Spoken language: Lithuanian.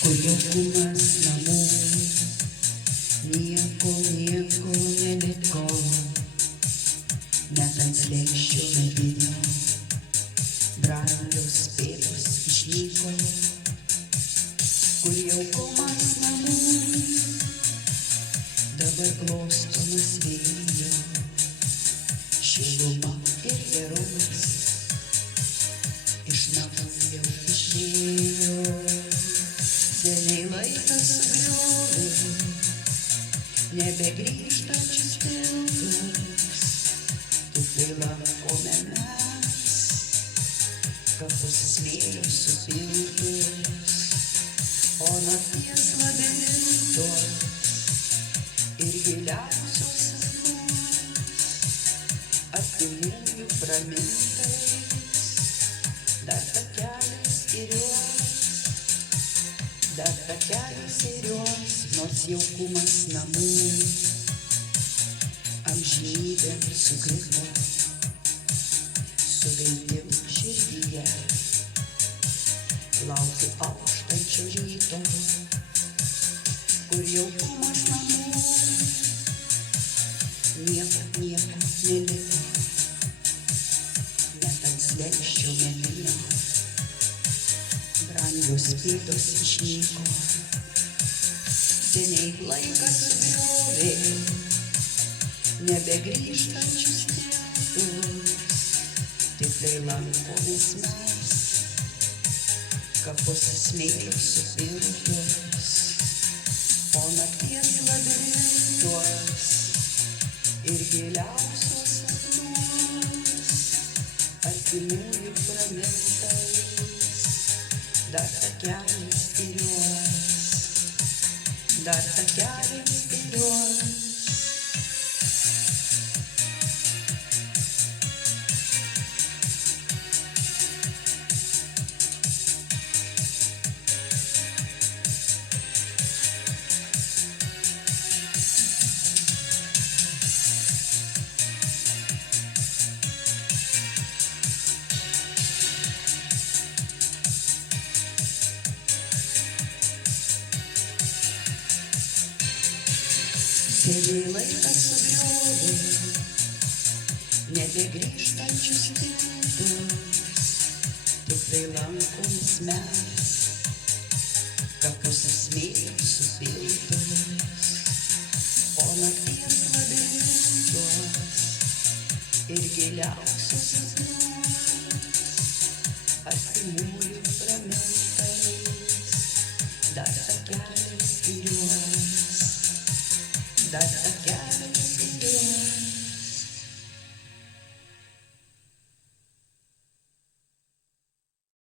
Kur jaukumas namų, nieko neliko, net ant slenksčio medinio, brangios pėdos išnyko. Kur jaukumas namų, dabar glostomas vėjo, šiluma ir gerumas iš namų jau išėjo. Seniai laikas sugriovė nebegrįžtančius tiltus, tik tai lankome mes kapus smėlio supiltus, o nakties labirintos ir giliausios sapnus artimųjų pramintais dar takeliais ir juos. Dar takelis ir jos, nors jaukumas namų amžinybėn sukrito, su viltim širdyje laukiu auštančio ryto. Kur jaukumas namų, nieko neliko, net ant slenksčio medinio, brangios pėdos išnyko. Seniai laikas sugriovė nebegrįžtančius tiltus, tik tai lankomės mes kapus smėlio supiltus, o nakties labirintuos ir giliausios sapnus artimųjų pramintais dar takelis ir juos, dar takelis ir juos. Seniai laikas sugriovė nebegrįžtančius tiltus, tik tai lankomės mes kapus smėlio supiltus, o nakties labirintuos ir giliausios sapnus